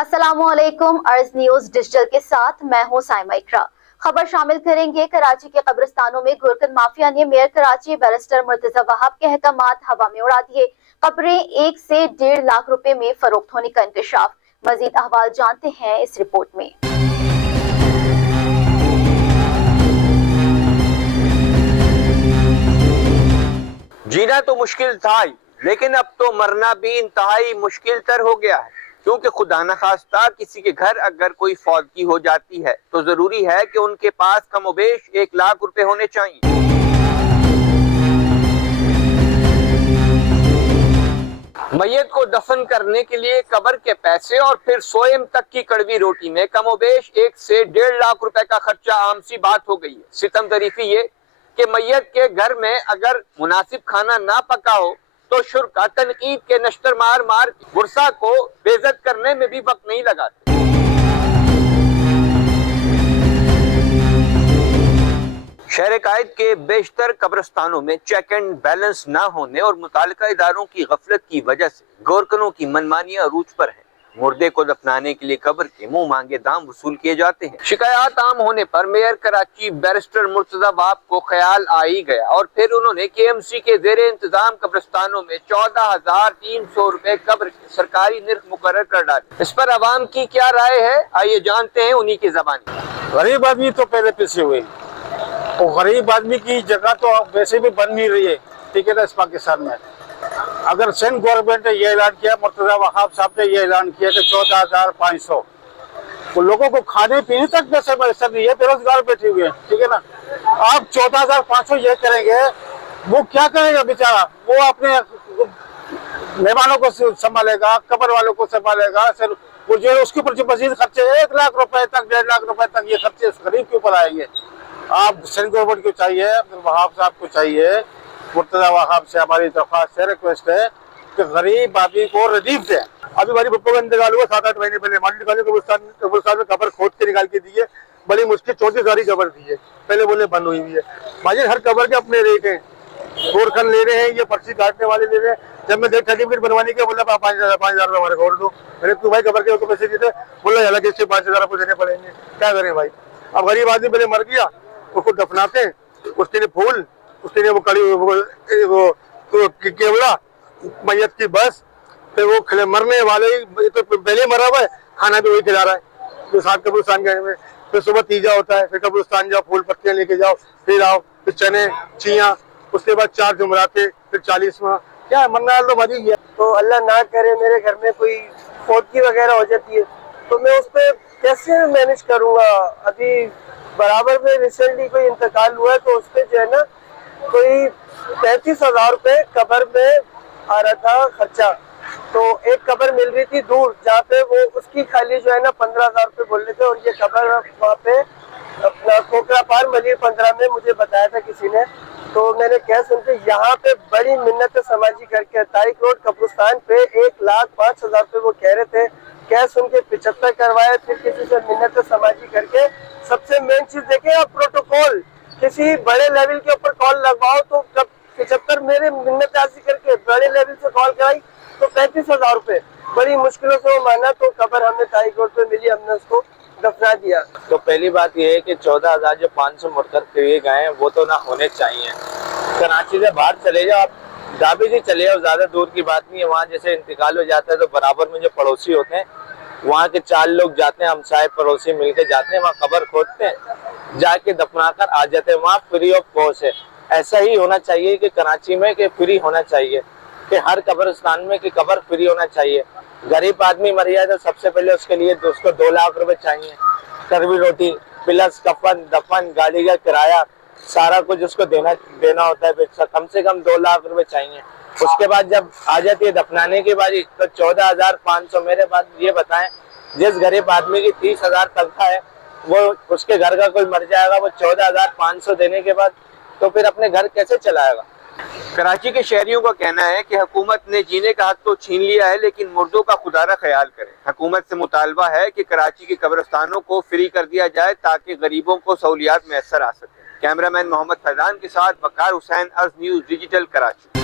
अस्सलामुअलैकुम। अर्ज news digital के साथ मैं हूं साइमा इकरा। खबर शामिल करेंगे। कराची के कब्रिस्तानों में घुरकन माफिया ने मेयर कराची बैरिस्टर मुर्तजा वहाब के अहकामात हवा में उड़ा दिए। कब्रें 1 से 1.5 लाख रुपए में फरोख्त होने का इंकशाफ। मजीद अहवाल जानते हैं इस रिपोर्ट में। जीना तो मुश्किल था ही, लेकिन अब तो मरना भी इंतहाई मुश्किल तर हो गया है, क्योंकि खुदा न खास्ता किसी के घर अगर कोई फौतगी हो जाती है तो जरूरी है कि उनके पास कमोबेश 1 लाख रुपए होने चाहिए। मैयत को दफन करने के लिए कब्र के पैसे और फिर सोयम तक की कड़वी रोटी में कमोबेश 1 से 1.5 लाख रुपए का खर्चा आम सी बात हो गई है। सितम तरीफी ये कि मैयत के घर में अगर मुनासिब खाना ना पका हो तो शुरका तनकीद के नश्तर मार मार गुरसा को बेइज्जत करने में भी वक्त नहीं लगाते। शहर कायद के बेशतर कब्रिस्तानों में चेक एंड बैलेंस ना होने और मुतालिका इदारों की गफलत की वजह से गोरकनों की मनमानियां अरूज पर है। मुर्दे को दफनाने के लिए कब्र के मुंह मांगे दाम वसूल किए जाते हैं। शिकायत आम होने पर मेयर कराची बैरिस्टर मुर्तजा वहाब को ख्याल आ ही गया और फिर उन्होंने KMC के जेर इंतजाम कब्रिस्तानों में 14,300 रुपए कब्र के सरकारी निर्ख मुकर्रर कर डाले। इस पर अवाम की क्या राय है, आइए जानते हैं उन्हीं की ज़बानी। गरीब आदमी तो पहले पीछे हुए, तो गरीब आदमी की जगह तो वैसे भी बन नहीं रही है, ठीक है ना। इस पाकिस्तान में अगर सेंट्रल गवर्नमेंट ने ये ऐलान किया, मुर्तजा वहाब साहब ने ये ऐलान किया कि 14,500, तो लोगों को खाने पीने तक पैसे मैसर नहीं है, बेरोजगार बैठे हुए हैं, ठीक है ना। आप 14,500 ये करेंगे, वो क्या करेगा बेचारा? वो अपने मेहमानों को संभालेगा, कब्र वालों को संभालेगा, फिर वो जो उसके ऊपर जो मजीद खर्चे 1 लाख रुपए तक 1.5 लाख रुपए तक ये खर्चे उस गरीब के ऊपर आएंगे। आप सेंट्रल गवर्नमेंट को चाहिए, वहाब साहब को चाहिए, मुर्तजा वहाब से हमारी दरख्वास्त है, रिक्वेस्ट है कि गरीब आदमी को रिलीफ दें। अभी हमारी पप्पो का इंतकाल हुआ 7-8 महीने पहले, माटी निकाले कब्रिस्तान में कब्र खोद के निकाल के दी है, बड़ी मुश्किल 34 कब्र दी है, पहले बोले बंद हुई हुई है। भाई हर कब्र के अपने रेट हैं, गोरखन ले रहे हैं, ये पर्ची काटने वाले ले रहे हैं। जब मैं सर्टिफिकेट बनवाने के बोला 5,000 रुपये हमारे और दो, मैंने तू भाई कब्र के तो पैसे दिए थे, बोला अलग इससे 5,000 रुपये देने पड़ेंगे, क्या करें भाई। अब गरीब आदमी पहले मर गया, उसको दफनाते, उसके लिए फूल, उसके लिए वो कड़ी वो तो केवड़ा मैयत की बस, फिर वो खिले मरने वाले तो पहले मरा हुआ है, खाना भी वही खिला रहा है। तो साथ कब्रिस्तान गए हुए, फिर सुबह तीजा होता है, फिर कब्रिस्तान जाओ, फूल पत्तियां लेके जाओ, फिर आओ, फिर चने चिया, उसके बाद 4 जुमराते, फिर 40वां, क्या मरना तो मर ही गया। तो अल्लाह ना करे मेरे घर में कोई फौतगी वगैरह हो जाती है तो मैं उस पर कैसे मैनेज करूँगा। अभी बराबर में रिसेंटली कोई इंतकाल हुआ है, तो उस पर जो है ना कोई 35,000 रुपये कब्र में आ रहा था खर्चा। तो एक कब्र मिल रही थी दूर, जहाँ पे वो उसकी खाली जो है ना 15,000 रुपये बोल रहे थे, और ये कब्र वहाँ पे अपना कोकरा पार मलिर 15 में मुझे बताया था किसी ने। तो मैंने क्या सुनते यहाँ पे बड़ी मिन्नत समाजी करके तारिक रोड कब्रिस्तान पे 1,05,000 रुपये वो कह रहे थे, क्या सुन के 75 करवाए, फिर किसी से मिन्नत समाजी करके। सबसे मेन चीज देखें आप, प्रोटोकॉल किसी बड़े लेवल के ऊपर कॉल लगवाओ तो जब 75 मेरे मिन्नत आजी करके बड़े लेवल से कॉल कराई तो 35,000 रुपये बड़ी मुश्किलों से वो माना, तो कब्र हमें तारिक रोड पे मिली, हमने उसको दफना दिया। तो पहली बात यह है कि 14,500 मुर्तब किए गए हैं, वो तो ना होने चाहिए। कराची से बाहर चले जाओ, आप दाबी जी चले जाओ, ज्यादा दूर की बात नहीं है। वहाँ जैसे इंतकाल हो जाता है तो बराबर में जो पड़ोसी होते हैं, वहाँ के 4 लोग जाते हैं, हमसाए पड़ोसी मिलकर जाते हैं, वहाँ कब्र खोदते हैं, जाके दफना कर आ जाते हैं। वहाँ फ्री ऑफ कॉस्ट है। ऐसा ही होना चाहिए कि कराची में कि फ्री होना चाहिए, कि हर कब्रिस्तान में कि कब्र फ्री होना चाहिए। गरीब आदमी मर जाए तो सबसे पहले उसके लिए उसको 2 लाख रुपए चाहिए, कड़वी रोटी प्लस कफन दफन गाड़ी का किराया सारा कुछ उसको देना होता है, फिर कम से कम 2 लाख रुपए चाहिए। उसके बाद जब आ जाती है दफनाने की बारी तो 14,500। मेरे बाद ये बताएं, जिस गरीब आदमी की 30,000 तनख्वाह है, वो उसके घर का कोई मर जाएगा, वो 14,500 देने के बाद तो फिर अपने घर कैसे चलाएगा। कराची के शहरियों का कहना है कि हुकूमत ने जीने का हक तो छीन लिया है, लेकिन मुर्दों का खुदारा ख्याल करे। हुकूमत से मुतालबा है कि कराची के कब्रिस्तानों को फ्री कर दिया जाए ताकि गरीबों को सहूलियात मैसर आ सके। कैमरामैन मोहम्मद फैजान के साथ वकार हुसैन, अर्ज न्यूज डिजिटल, कराची।